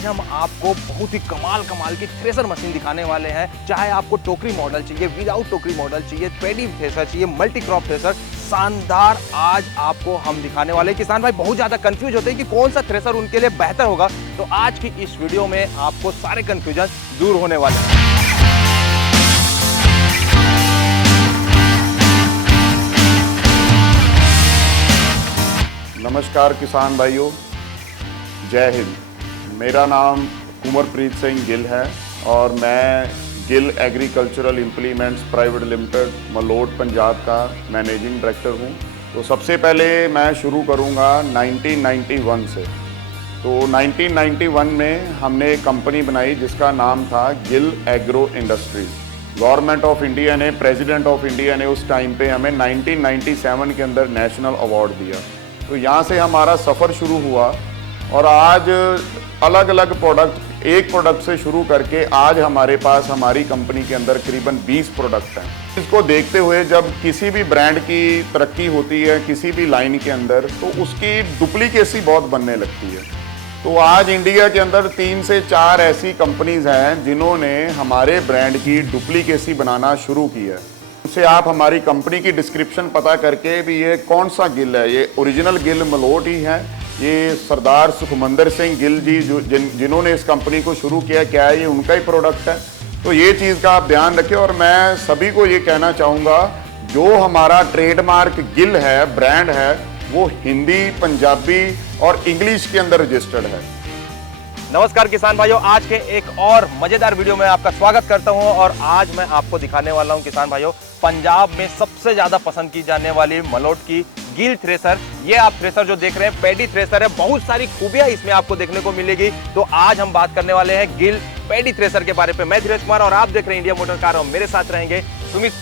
आज हम आपको बहुत ही कमाल की थ्रेसर मशीन दिखाने वाले हैं। चाहे आपको टोकरी मॉडल चाहिए, विदाउट टोकरी मॉडल चाहिए, पेडी थ्रेसर चाहिए, मल्टी क्रॉप थ्रेसर, शानदार आज आपको हम दिखाने वाले हैं। किसान भाई बहुत ज्यादा कंफ्यूज होते हैं कि कौन सा थ्रेसर उनके लिए बेहतर होगा, तो आज की इस वीडियो में आपको सारे कंफ्यूजन दूर होने वाले हैं। नमस्कार किसान भाइयों, जय हिंद। मेरा नाम कुंवरप्रीत सिंह गिल है और मैं Gill agricultural implements private limited Malout Punjab का मैनेजिंग डायरेक्टर हूँ। तो सबसे पहले मैं शुरू करूँगा 1991 से। तो 1991 में हमने एक कंपनी बनाई जिसका नाम था Gill agro industries. Government of India ने, प्रेसिडेंट ऑफ इंडिया ने उस टाइम पे हमें 1997 के अंदर नेशनल अवार्ड दिया। तो यहाँ से हमारा सफ़र शुरू हुआ और आज अलग अलग प्रोडक्ट, एक प्रोडक्ट से शुरू करके आज हमारे पास हमारी कंपनी के अंदर करीबन 20 प्रोडक्ट हैं। इसको देखते हुए जब किसी भी ब्रांड की तरक्की होती है किसी भी लाइन के अंदर, तो उसकी डुप्लीकेसी बहुत बनने लगती है। तो आज इंडिया के अंदर 3 से 4 ऐसी कंपनीज हैं जिन्होंने हमारे ब्रांड की डुप्लीकेसी बनाना शुरू की है। उससे आप हमारी कंपनी की डिस्क्रिप्शन पता करके भी ये कौन सा गिल है, ये ओरिजिनल गिल मलोट ही है, ये सरदार सुखमंदर सिंह गिल जी जिन्होंने इस कंपनी को शुरू किया, क्या है ये उनका ही प्रोडक्ट है। तो ये चीज़ का आप ध्यान रखें। और मैं सभी को ये कहना चाहूँगा, जो हमारा ट्रेडमार्क गिल है, ब्रांड है, वो हिंदी, पंजाबी और इंग्लिश के अंदर रजिस्टर्ड है। नमस्कार किसान भाइयों, आज के एक और मजेदार वीडियो में आपका स्वागत करता हूं। और आज मैं आपको दिखाने वाला हूं किसान भाइयों, पंजाब में सबसे ज्यादा पसंद की जाने वाली मलोट की गिल थ्रेसर। ये आप थ्रेसर जो देख रहे हैं पेडी थ्रेसर है, बहुत सारी खूबियां इसमें आपको देखने को मिलेगी। तो आज हम बात करने वाले हैं गिल पेडी थ्रेसर के बारे में। मैं धीरज कुमार और आप देख रहे हैं इंडिया मोटर कार और मेरे साथ रहेंगे सुमित।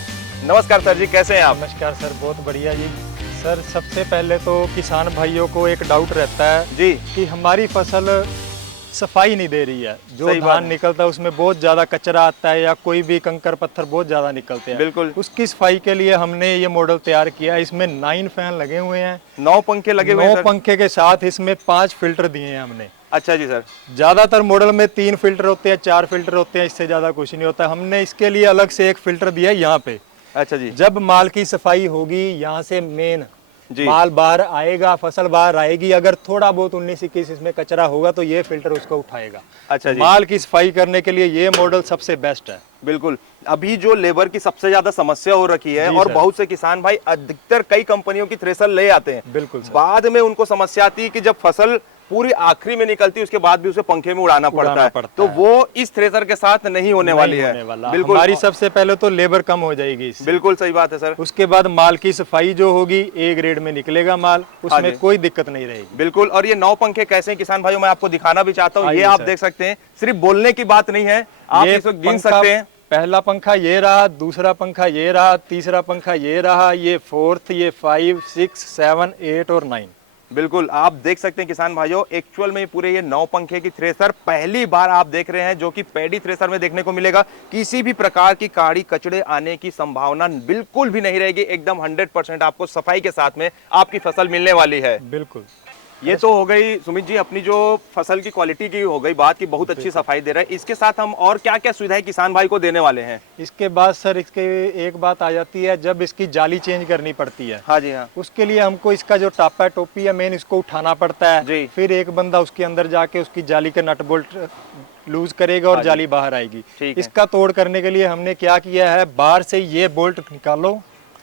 नमस्कार सर जी, कैसे हैं आप? नमस्कार सर, बहुत बढ़िया जी। सर सबसे पहले तो किसान भाइयों को एक डाउट रहता है जी कि हमारी फसल सफाई नहीं दे रही है। जो धान निकलता है उसमें बहुत ज्यादा कचरा आता है या कोई भी कंकर पत्थर बहुत ज्यादा निकलते हैं। बिल्कुल, उसकी सफाई के लिए हमने ये मॉडल तैयार किया। इसमें 9 फैन लगे हुए हैं, 9 पंखे लगे हुए हैं। 9 पंखे के साथ इसमें 5 फिल्टर दिए हैं हमने। अच्छा जी सर। ज्यादातर मॉडल में 3 फिल्टर होते हैं, 4 फिल्टर होते हैं, इससे ज्यादा कुछ नहीं होता। हमने इसके लिए अलग से एक फिल्टर दिया है यहाँ पे। अच्छा जी। जब माल की सफाई होगी, यहाँ से मेन माल बाहर आएगा, फसल बाहर आएगी, अगर थोड़ा बहुत 19-21 इसमें कचरा होगा तो ये फिल्टर उसको उठाएगा। अच्छा जी। माल की सफाई करने के लिए ये मॉडल सबसे बेस्ट है। बिल्कुल, अभी जो लेबर की सबसे ज्यादा समस्या हो रखी है और बहुत से किसान भाई अधिकतर कई कंपनियों की थ्रेसर ले आते हैं, बिल्कुल बाद में उनको समस्या आती है कि जब फसल पूरी आखिरी में निकलती है उसके बाद भी उसे पंखे में उड़ाना पड़ता है। तो वो इस थ्रेसर के साथ नहीं होने वाली है। बिल्कुल, हमारी सबसे पहले तो लेबर कम हो जाएगी इससे। बिल्कुल सही बात है सर। उसके बाद माल की सफाई जो होगी, ए ग्रेड में निकलेगा माल, उसमें कोई दिक्कत नहीं रहेगी। बिल्कुल। और ये 9 पंखे कैसे हैं किसान भाइयों, मैं आपको दिखाना भी चाहता हूँ। ये आप देख सकते हैं, सिर्फ बोलने की बात नहीं है, आप इसको गिन सकते हैं। पहला पंखा ये रहा, दूसरा पंखा ये रहा, तीसरा पंखा ये रहा, ये 4th, ये 5, 6, 7, 8 और 9। बिल्कुल, आप देख सकते हैं किसान भाइयों, एक्चुअल में पूरे ये 9 पंखे की थ्रेसर पहली बार आप देख रहे हैं, जो कि पेडी थ्रेसर में देखने को मिलेगा। किसी भी प्रकार की काड़ी कचड़े आने की संभावना बिल्कुल भी नहीं रहेगी। एकदम 100% आपको सफाई के साथ में आपकी फसल मिलने वाली है। बिल्कुल। ये तो हो गई सुमित जी अपनी जो फसल की क्वालिटी की हो गई बात, की बहुत अच्छी सफाई दे रहा है। इसके साथ हम और क्या क्या सुविधाएं किसान भाई को देने वाले हैं? इसके बाद सर इसके एक बात आ जाती है, जब इसकी जाली चेंज करनी पड़ती है। हाँ जी हाँ। उसके लिए हमको इसका जो टापा टोपी है मेन, इसको उठाना पड़ता है जी। फिर एक बंदा उसके अंदर जाके उसकी जाली के नट बोल्ट लूज करेगा और जाली बाहर आएगी। इसका तोड़ करने के लिए हमने क्या किया है, बाहर से ये बोल्ट निकालो।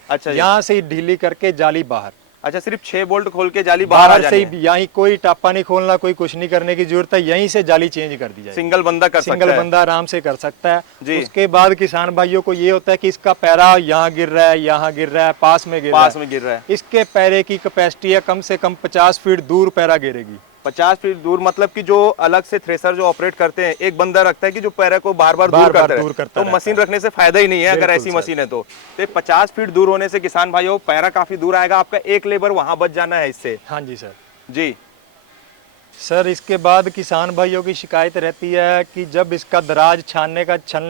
अच्छा, यहाँ से ढीली करके जाली बाहर। अच्छा, सिर्फ 6 बोल्ट खोल के जाली बाहर से ही, यहीं कोई टापा नहीं खोलना, कोई कुछ नहीं करने की जरूरत है, यहीं से जाली चेंज कर दी जाए। सिंगल बंदा आराम से कर सकता है। उसके बाद किसान भाइयों को ये होता है कि इसका पैरा यहाँ गिर रहा है, यहाँ गिर रहा है, पास में गिर रहा है। इसके पैरे की कैपेसिटी है कम से कम 50 फीट दूर पैरा गिरेगी। 50 फीट दूर मतलब कि जो अलग से थ्रेसर जो ऑपरेट करते हैं, एक बंदा रखता है कि जो पैरा को बार बार दूर करता है। तो मशीन रखने से फायदा ही नहीं है अगर ऐसी मशीन है तो 50 फीट दूर होने से किसान भाइयों पैरा काफी दूर आएगा, आपका एक लेबर वहां बच जाना है इससे। हाँ जी सर। जी सर, इसके बाद किसान भाइयों की शिकायत रहती है कि जब इसका दराज छलने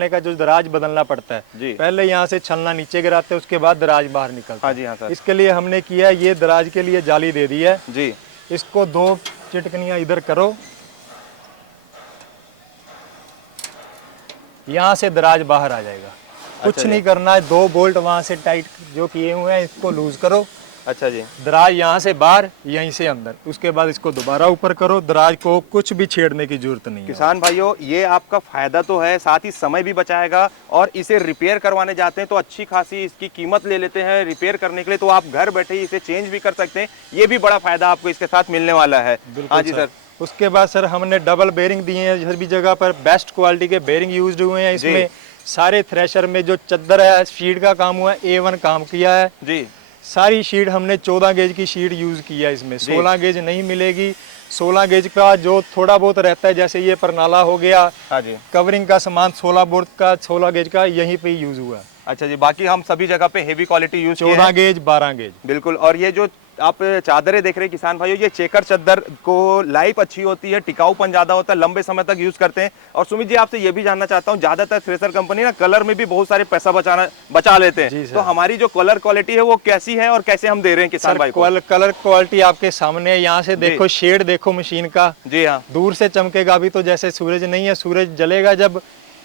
का जो दराज बदलना पड़ता है, पहले यहाँ से छलना नीचे गिराते हैं, उसके बाद दराज बाहर निकलता है। हाँ जी हाँ सर। इसके लिए हमने किया, ये दराज के लिए जाली दे दी है जी। इसको 2 चिटकनियां इधर करो यहाँ से दराज बाहर आ जाएगा। कुछ नहीं करना है, 2 बोल्ट वहाँ से टाइट जो किए हुए हैं इसको लूज करो। अच्छा जी। दराज यहाँ से बाहर, यहीं से अंदर। उसके बाद इसको दोबारा ऊपर करो। दराज को कुछ भी छेड़ने की जरूरत नहीं है। किसान भाइयों, ये आपका फायदा तो है, साथ ही समय भी बचाएगा। और इसे रिपेयर करवाने जाते हैं तो अच्छी खासी इसकी कीमत ले लेते हैं रिपेयर करने के लिए, तो आप घर बैठे ही इसे चेंज भी कर सकते हैं। ये भी बड़ा फायदा आपको इसके साथ मिलने वाला है। हाँ जी सर। उसके बाद सर हमने डबल बेरिंग दिए हैं, हर भी जगह पर बेस्ट क्वालिटी के बेरिंग यूज हुए हैं इसमें। सारे थ्रेशर में जो चद्दर है, शीट का काम हुआ है, A1 काम किया है जी। सारी शीट हमने 14 गेज की शीट यूज किया है इसमें। 16 गेज नहीं मिलेगी। 16 गेज का जो थोड़ा बहुत रहता है, जैसे ये परनाला हो गया, हाँ जी, कवरिंग का सामान 16 बोर्ड का 16 गेज का यहीं पे यूज हुआ है। अच्छा जी। बाकी हम सभी जगह पे heavy quality use 14 gauge 12 gauge बिल्कुल। और ये जो आप चादरें देख रहे हैं किसान भाइयों, ये चेकर चादर को लाइफ अच्छी होती है, टिकाऊपन ज्यादा होता है, लंबे समय तक यूज करते हैं। और सुमित जी, आपसे ये भी जानना चाहता हूँ, ज्यादातर थ्रेसर कंपनी ना कलर में भी बहुत सारे पैसा बचा लेते हैं, तो हमारी जो कलर क्वालिटी है वो कैसी है और कैसे हम दे रहे हैं किसान भाई को? कलर क्वालिटी आपके सामने है, यहाँ से देखो, शेड देखो मशीन का। जी हाँ। दूर से चमकेगा। अभी तो जैसे सूरज नहीं है, सूरज जलेगा जब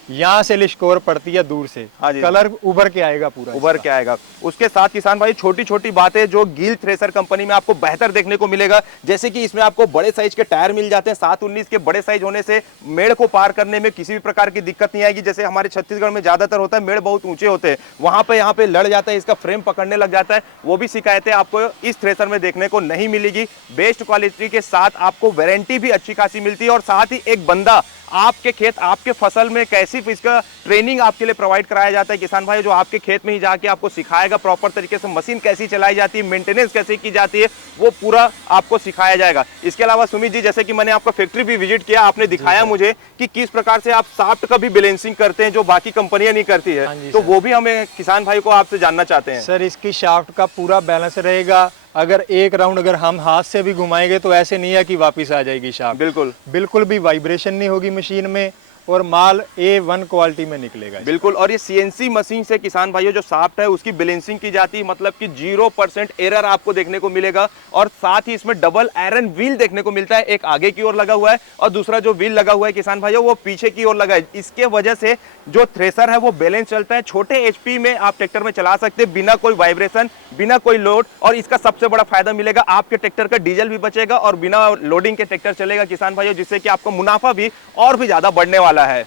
यहाँ से लिशकोर पड़ती है दूर से, कलर उभर के आएगा, पूरा उभर के आएगा। उसके साथ किसान भाई छोटी छोटी बातें जो गिल थ्रेसर कंपनी में आपको बेहतर देखने को मिलेगा, जैसे कि इसमें आपको बड़े साइज के टायर मिल जाते हैं। 7/19 के बड़े साइज होने से मेड़ को पार करने में किसी भी प्रकार की दिक्कत नहीं आएगी। जैसे हमारे छत्तीसगढ़ में ज्यादातर होता है, मेड़ बहुत ऊंचे होते हैं, वहां पे यहाँ पे लड़ जाता है, इसका फ्रेम पकड़ने लग जाता है। वो भी शिकायतें आपको इस थ्रेसर में देखने को नहीं मिलेगी। बेस्ट क्वालिटी के साथ आपको वारंटी भी अच्छी खासी मिलती है। और साथ ही एक बंदा आपके खेत, आपके फसल में कैसी इसका ट्रेनिंग आपके लिए प्रोवाइड कराया जाता है किसान भाई, जो आपके खेत में ही जाके आपको सिखाएगा प्रॉपर तरीके से मशीन कैसी चलाई जाती है, मेंटेनेंस कैसे की जाती है, वो पूरा आपको सिखाया जाएगा। इसके अलावा सुमित जी, जैसे कि मैंने आपका फैक्ट्री भी विजिट किया, आपने दिखाया मुझे कि किस प्रकार से आप शाफ्ट का भी बैलेंसिंग करते हैं जो बाकी कंपनियां नहीं करती है, तो वो भी हमें किसान भाई को आपसे जानना चाहते हैं। सर, इसकी शाफ्ट का पूरा बैलेंस रहेगा। अगर एक राउंड अगर हम हाथ से भी घुमाएंगे तो ऐसे नहीं है कि वापस आ जाएगी शाफ्ट। बिल्कुल भी वाइब्रेशन नहीं होगी मशीन में, और माल A1 क्वालिटी में निकलेगा। बिल्कुल। और ये CNC मशीन से किसान भाइयों जो शाफ्ट है उसकी बैलेंसिंग की जाती है, मतलब कि 0% एरर आपको देखने को मिलेगा। और साथ ही इसमें डबल आयरन व्हील देखने को मिलता है, एक आगे की ओर लगा हुआ है और दूसरा जो व्हील लगा हुआ है किसान भाइयों वो पीछे की ओर लगा है। इसके वजह से जो थ्रेसर है वो बैलेंस चलता है। छोटे HP में आप ट्रैक्टर में चला सकते हैं बिना कोई वाइब्रेशन, बिना कोई लोड। और इसका सबसे बड़ा फायदा मिलेगा, आपके ट्रैक्टर का डीजल भी बचेगा और बिना लोडिंग के ट्रैक्टर चलेगा किसान भाइयों, जिससे कि आपका मुनाफा भी और भी ज्यादा बढ़ने वाला है।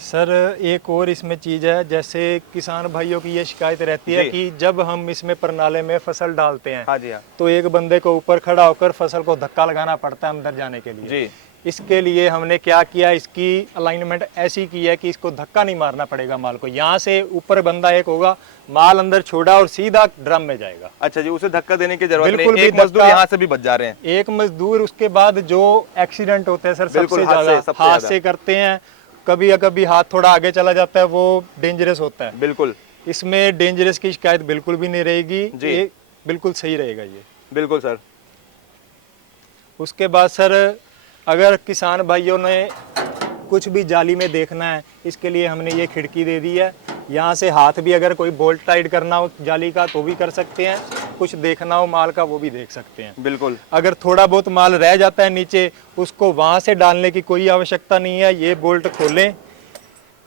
सर, एक और इसमें चीज़ है, जैसे किसान भाइयों की ये शिकायत रहती है कि जब हम इसमें प्रणाले में फसल डालते हैं, हाँ जी हाँ, तो एक बंदे को ऊपर खड़ा होकर फसल को धक्का लगाना पड़ता है अंदर जाने के लिए जी। इसके लिए हमने क्या किया, इसकी अलाइनमेंट ऐसी की है कि इसको धक्का नहीं मारना पड़ेगा माल को। यहाँ से ऊपर बंदा एक होगा, माल अंदर छोड़ा और सीधा ड्रम में जाएगा। अच्छा जी, उसे धक्का देने की जरूरत नहीं। एक मजदूर यहाँ से भी बच जा रहे हैं। एक मजदूर। उसके बाद जो एक्सीडेंट होते हैं सर, सबसे ज्यादा हाथ से करते हैं। कभी हाथ थोड़ा आगे चला जाता है, वो डेंजरस होता है। बिल्कुल। इसमें डेंजरस की शिकायत बिल्कुल भी नहीं रहेगी, ये बिल्कुल सही रहेगा ये। बिल्कुल सर। उसके बाद सर, अगर किसान भाइयों ने कुछ भी जाली में देखना है, इसके लिए हमने ये खिड़की दे दी है। यहाँ से हाथ भी अगर कोई बोल्ट टाइट करना हो जाली का तो भी कर सकते हैं, कुछ देखना हो माल का वो भी देख सकते हैं। बिल्कुल। अगर थोड़ा बहुत माल रह जाता है नीचे, उसको वहाँ से डालने की कोई आवश्यकता नहीं है। ये बोल्ट खोलें,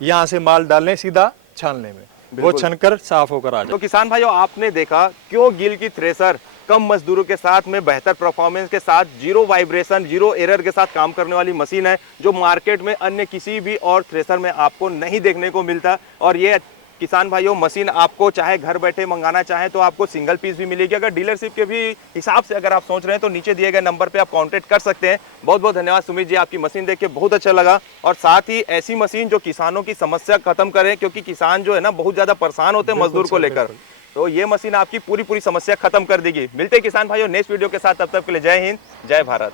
यहाँ से माल डालें सीधा छानने में, वो छनकर साफ होकर आ जाए। तो किसान भाइयों, आपने देखा क्यों गिल की थ्रेसर कम मजदूरों के साथ में बेहतर परफॉर्मेंस के साथ, जीरो वाइब्रेशन, जीरो एरर के साथ काम करने वाली मशीन है, जो मार्केट में अन्य किसी भी और थ्रेसर में आपको नहीं देखने को मिलता। और ये किसान भाइयों मशीन आपको चाहे घर बैठे मंगाना चाहें तो आपको सिंगल पीस भी मिलेगी। अगर डीलरशिप के भी हिसाब से अगर आप सोच रहे हैं तो नीचे दिए गए नंबर पे आप कांटेक्ट कर सकते हैं। बहुत बहुत धन्यवाद सुमित जी, आपकी मशीन देख के बहुत अच्छा लगा। और साथ ही ऐसी मशीन जो किसानों की समस्या खत्म करे, क्योंकि किसान जो है ना बहुत ज्यादा परेशान होते हैं मजदूर को लेकर, तो ये मशीन आपकी पूरी समस्या खत्म कर देगी। मिलते हैं किसान भाइयों नेक्स्ट वीडियो के साथ, तब तक के लिए जय हिंद, जय भारत।